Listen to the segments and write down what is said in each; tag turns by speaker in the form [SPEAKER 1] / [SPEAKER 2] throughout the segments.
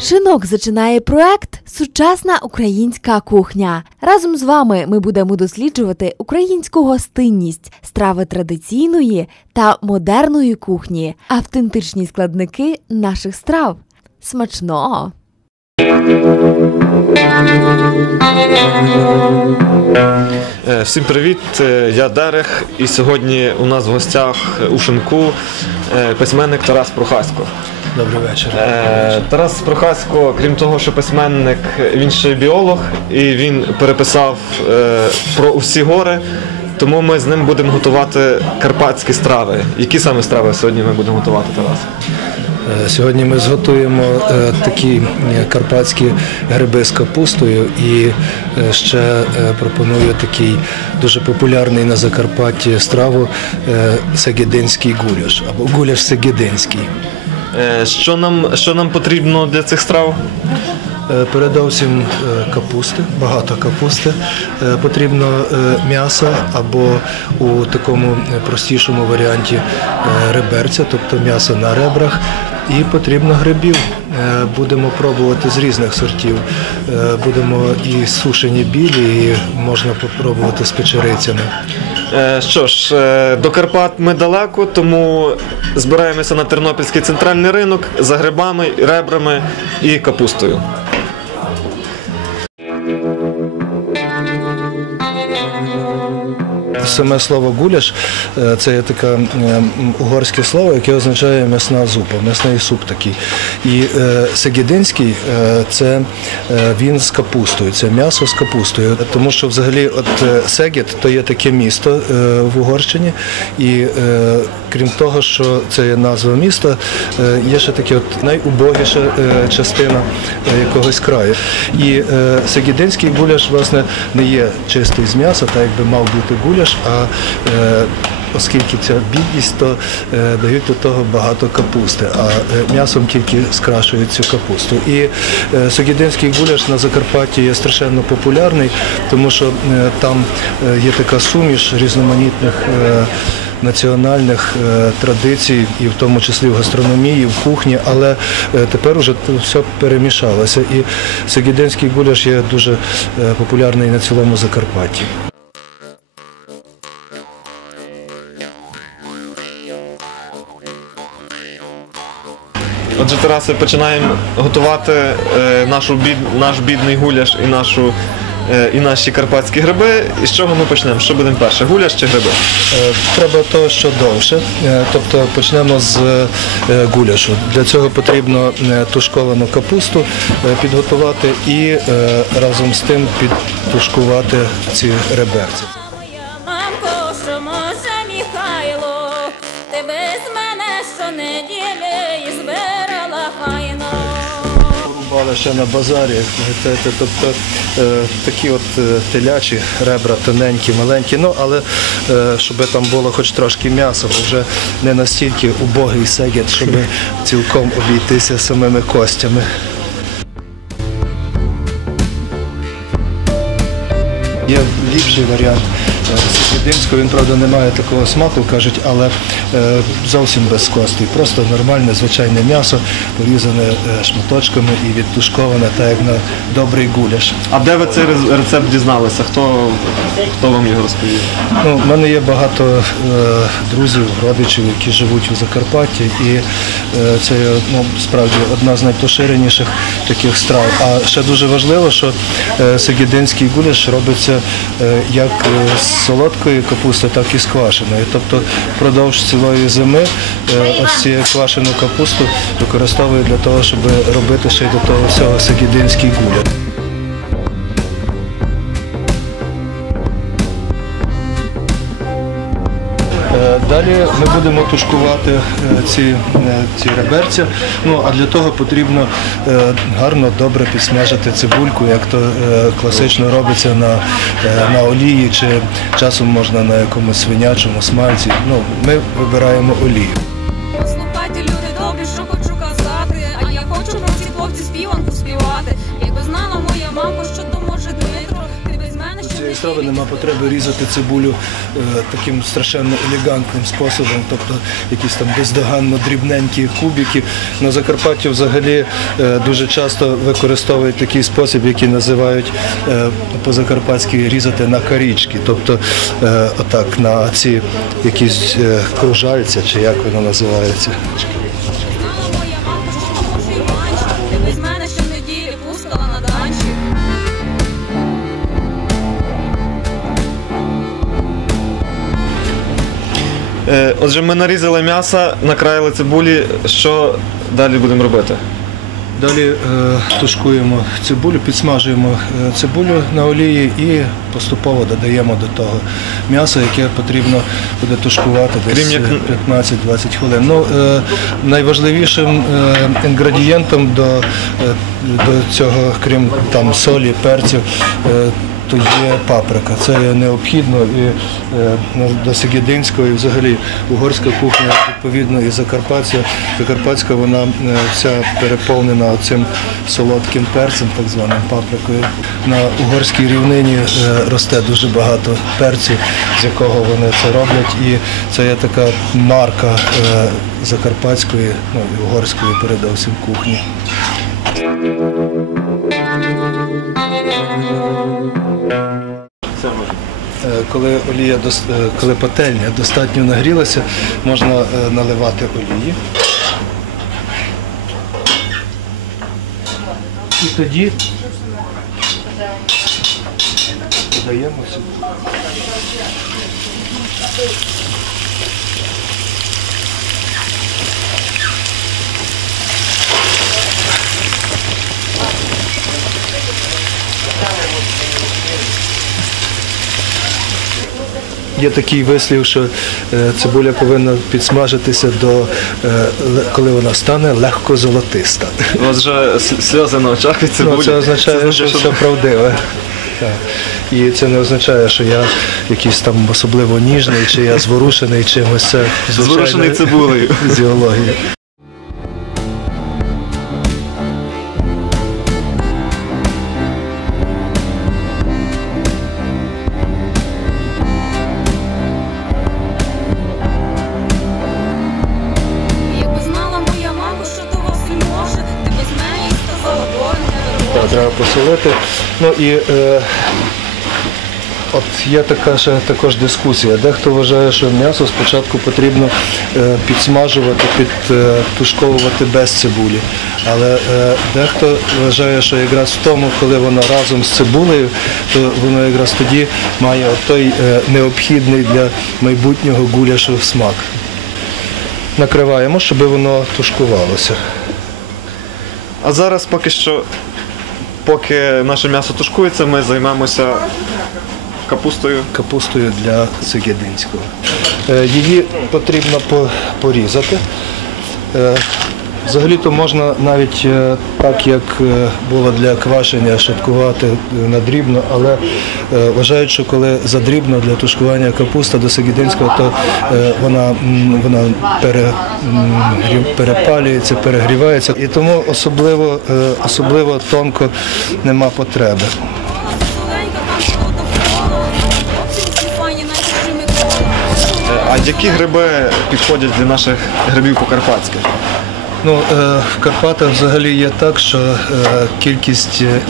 [SPEAKER 1] Шинок зачинає проект Сучасна українська кухня. Разом з вами ми будемо досліджувати українську гостинність, страви традиційної та модерної кухні, автентичні складники наших страв. Смачного!
[SPEAKER 2] Е, Всім привіт! Е, Я Дерех, і сьогодні у нас в гостях у шинку е, письменник Тарас Прохасько.
[SPEAKER 3] Добрий вечір.
[SPEAKER 2] Е, Тарас Прохасько, крім того, що письменник, він ще біолог, і він переписав е, про усі гори. Тому ми з ним будемо готувати карпатські страви. Які саме страви сьогодні ми будемо готувати, Тарас?
[SPEAKER 3] Е, Сьогодні ми зготуємо е, такі е, карпатські гриби з капустою і ще пропоную такий дуже популярний на Закарпатті страву сегединський гуляш або гуляш сегединський.
[SPEAKER 2] Е, Що нам, що нам потрібно для цих страв?
[SPEAKER 3] Е, Передовсім е, капусти, багато капусти. Е, Потрібно м'ясо або у такому простішому варіанті реберця, тобто м'ясо на ребрах. І потрібно грибів. Будемо пробувати з різних сортів. Будемо і сушені білі, і можна попробувати з печерицями.
[SPEAKER 2] Що ж, до Карпат ми далеко, тому збираємося на Тернопільський центральний ринок за грибами, ребрами і капустою.
[SPEAKER 3] Саме слово гуляш е, це є таке е, угорське слово, яке означає м'ясна зупа, м'ясний суп такий. І сегідинський е, це е, він з капустою, це м'ясо з капустою. Тому що взагалі от Сегід то є таке місто е, в Угорщині, і е, крім того, що це є назва міста, е, є ще таке от найубогіша е, частина е, якогось краю. І сегединський гуляш, власне, не є чистий з м'яса, так якби мав бути гуляш, а оскільки ця бідність, то дають до того багато капусти, а м'ясом тільки скрашують цю капусту. І Согідинський гуляш на Закарпатті є страшенно популярний, тому що там є така суміш різноманітних. Національних е, традицій, і в тому числі в гастрономії, в кухні, але е, тепер уже все перемішалося. І Сегідинський гуляш є дуже е, популярний на цілому Закарпатті.
[SPEAKER 2] Отже, Тарасе, починаємо готувати нашу наш бідний гуляш і нашу. Е, І наші карпатські гриби. І з чого ми почнемо? Що будемо перше? Гуляш чи гриби?
[SPEAKER 3] Е, Треба того, що довше. Е, Тобто почнемо з гуляшу. Для цього потрібно тушковану капусту підготувати і разом з тим підтушкувати ці реберці. Порубали ще на базарі. Тобто е, такі от е, телячі ребра тоненькі, маленькі, ну але е, щоб там було хоч трошки м'яса, бо вже не настільки убогий сегет, щоб цілком обійтися самими костями. Є ліпший варіант Сідинського, він, правда, не має такого смаку, кажуть, але е, зовсім без костей. Просто нормальне, звичайне м'ясо, порізане е, шматочками і відтушковане, так як на добрий гуляш.
[SPEAKER 2] А де ви цей рецепт дізналися? Хто, хто вам його розповів?
[SPEAKER 3] Ну, в мене є багато е, друзів, родичів, які живуть у Закарпатті, і е, це ну, справді одна з найпоширеніших таких страв. А ще дуже важливо, що е, гуляш робиться е, як е, з солодкої капусти, так і з квашеної. Тобто впродовж цілої зими е, ось цю квашену капусту використовують для того, щоб робити ще й до того всього сегединський гуляш. Далі ми будемо тушкувати е, ці, е, ці реберця. Ну, а для того потрібно е, гарно добре підсмажити цибульку, як то класично робиться на, на олії, чи часом можна на якомусь свинячому смальці. Ну, ми вибираємо олію. Цієї страви нема потреби різати цибулю е, таким страшенно елегантним способом, тобто якісь там бездоганно дрібненькі кубики. На Закарпатті взагалі е, дуже часто використовують такий спосіб, який називають е, по-закарпатськи різати на карічки, тобто отак на ці якісь кружальця, чи як воно називається.
[SPEAKER 2] Отже, ми нарізали м'ясо, накраїли цибулі. Що далі будемо робити?
[SPEAKER 3] Далі е, тушкуємо цибулю, підсмажуємо е, цибулю на олії і поступово додаємо до того м'ясо, яке потрібно буде тушкувати десь
[SPEAKER 2] Крім як-
[SPEAKER 3] е, 15-20 хвилин. Ну, е, найважливішим е, інгредієнтом до, е, до цього, крім там солі, перцю, е, то є паприка. Це необхідно і е, до Сегединського і взагалі угорська кухня, відповідно, і Закарпаття. Закарпатська вона е, вся переповнена цим солодким перцем, так званим паприкою. На угорській рівнині е, росте дуже багато перцю, з якого вони це роблять. І це є така марка закарпатської, ну і угорської передовсім кухні. Е, Коли олія е, коли пательня достатньо нагрілася, можна е, наливати олії. І тоді додаємо сюди. Є такий вислів, що е, цибуля повинна підсмажитися до е, коли вона стане легко золотиста.
[SPEAKER 2] У вас вже сльози на очах від цибулі.
[SPEAKER 3] Ну, це означає,
[SPEAKER 2] Це
[SPEAKER 3] що
[SPEAKER 2] значить,
[SPEAKER 3] все правдиве. Так. І це не означає, що я якийсь там особливо ніжний, чи я зворушений чимось. Це звичайно,
[SPEAKER 2] Зворушений цибулею.
[SPEAKER 3] фізіологія. Так. Ну і е, от є така ще також дискусія. Дехто вважає, що м'ясо спочатку потрібно е, підсмажувати, підтушковувати без цибулі. Але е, дехто вважає, що якраз в тому, коли воно разом з цибулею, то воно якраз тоді має той е, необхідний для майбутнього гуляшу смак. Накриваємо, щоб воно тушкувалося.
[SPEAKER 2] А зараз поки що, поки наше м'ясо тушкується, ми займемося капустою.
[SPEAKER 3] капустою для Сегединського. Е, Її потрібно порізати. Взагалі-то можна навіть е, так, як е, було для квашення, шаткувати е, надрібно, але е, вважають, що коли задрібно для тушкування капуста до Сегединського, то вона, вона пере, перепалюється, перегрівається. І тому особливо, особливо тонко нема потреби.
[SPEAKER 2] А які гриби підходять для наших грибів по-карпатськи?
[SPEAKER 3] Ну, е, в Карпатах взагалі є так, що е, кількість е,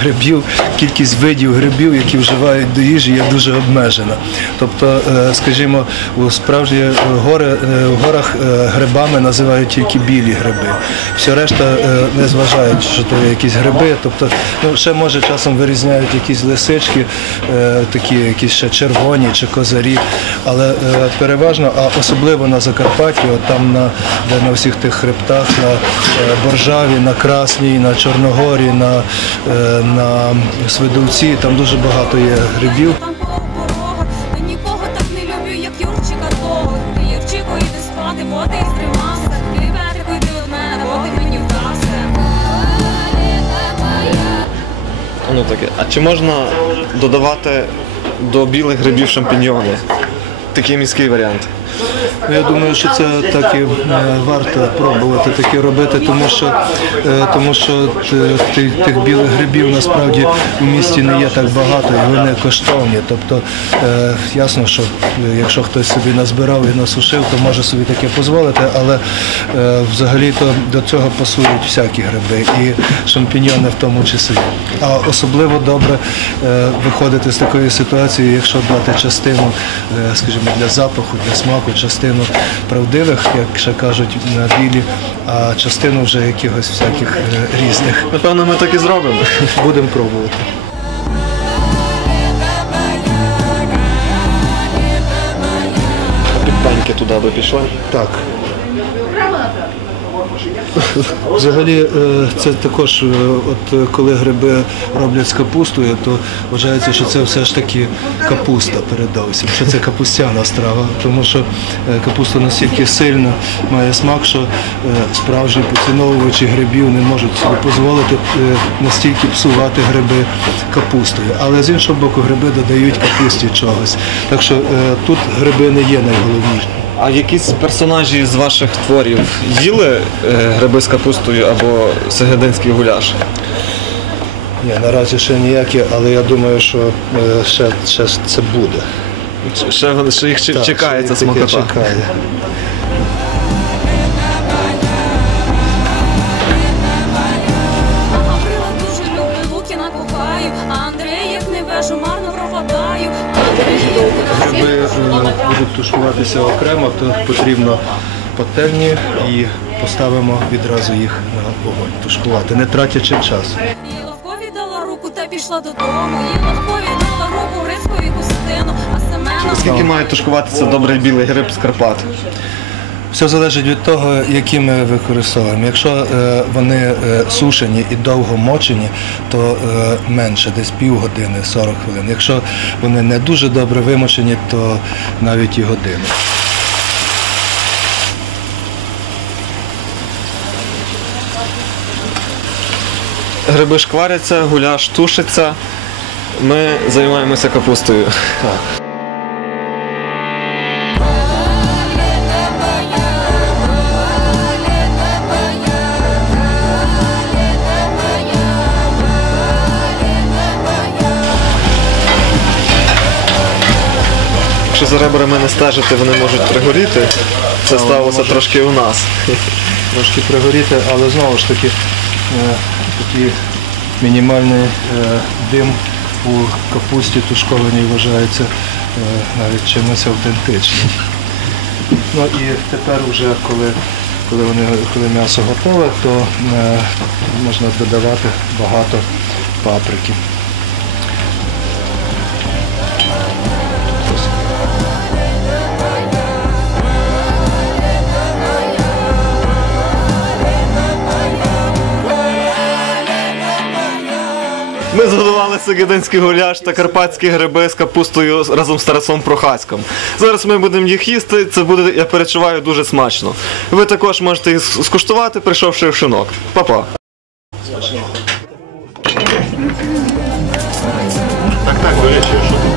[SPEAKER 3] грибів, кількість видів грибів, які вживають до їжі, є дуже обмежена. Тобто, скажімо, у справжні гори, в горах грибами називають тільки білі гриби. Все решта не зважають, що то якісь гриби. Тобто, ну, ще може часом вирізняють якісь лисички, такі якісь ще червоні чи козарі. Але переважно, а особливо на Закарпатті, от там на, де на всіх тих хребтах, на е, Боржаві, на Красній, на Чорногорі, на, е, на Свидовці, там дуже багато є грибів.
[SPEAKER 2] Ну таке. А чи можна додавати до білих грибів шампіньйони? Такий міський варіант.
[SPEAKER 3] Я думаю, що це так і е, варто пробувати таке робити, тому що, е, тому що тих білих грибів насправді у місті не є так багато і вони коштовні. Тобто е, ясно, що е, якщо хтось собі назбирав і насушив, то може собі таке дозволити, але е, взагалі-то до цього пасують всякі гриби і шампіньйони в тому числі. А особливо добре е, виходити з такої ситуації, якщо дати частину, е, скажімо, для запаху, для смаку, частину правдивих, як ще кажуть, на білі, а частину вже якихось всяких е, різних.
[SPEAKER 2] Напевно, ми так і зробимо.
[SPEAKER 3] Будемо пробувати.
[SPEAKER 2] Підпеньки туди ви пішли.
[SPEAKER 3] Так. Взагалі, е, це також, е, от коли гриби роблять з капустою, то вважається, що це все ж таки капуста передовсім, що це капустяна страва, тому що е, капуста настільки сильно має смак, що справжні поціновувачі грибів не можуть собі дозволити настільки псувати гриби капустою. Але з іншого боку, гриби додають капусті чогось. Так що тут гриби не є найголовніші.
[SPEAKER 2] А якісь персонажі з ваших творів їли е, гриби з капустою або сегединський гуляш?
[SPEAKER 3] Ні, наразі ще ніякі, але я думаю, що е, ще, ще це буде.
[SPEAKER 2] Ще, ще їх
[SPEAKER 3] Так, ще таке
[SPEAKER 2] смакота.
[SPEAKER 3] Чекає. Тушкуватися окремо, то потрібно пательні і поставимо відразу їх на вогонь тушкувати, не тратячи час.
[SPEAKER 4] Їй Ловкові дала руку та пішла додому. І ловко віддала руку Грицькові кустину, а Семену
[SPEAKER 2] Скільки має тушкуватися добрий білий гриб з Карпат?
[SPEAKER 3] Все залежить від того, які ми використовуємо. Якщо е, вони е, сушені і довго мочені, то е, менше, десь півгодини, 40 хвилин. Якщо вони не дуже добре вимочені, то навіть і годину.
[SPEAKER 2] Гриби шкваряться, гуляш тушиться. Ми займаємося капустою. Якщо за ребрами не стежити, вони можуть пригоріти. Це сталося трошки у нас.
[SPEAKER 3] Трошки пригоріти, але знову ж таки е, такий мінімальний е, дим у капусті тушкованій вважається е, навіть чимось автентичним. Ну і тепер вже коли, коли, вони, коли м'ясо готове, то можна додавати багато паприки.
[SPEAKER 2] Ми зготували сегединський гуляш та карпатські гриби з капустою разом з Тарасом Прохаськом. Зараз ми будемо їх їсти. Це буде, я перечуваю, дуже смачно. Ви також можете їх скуштувати, прийшовши в шинок. Па-па.
[SPEAKER 5] Так, так, до речі, що тут?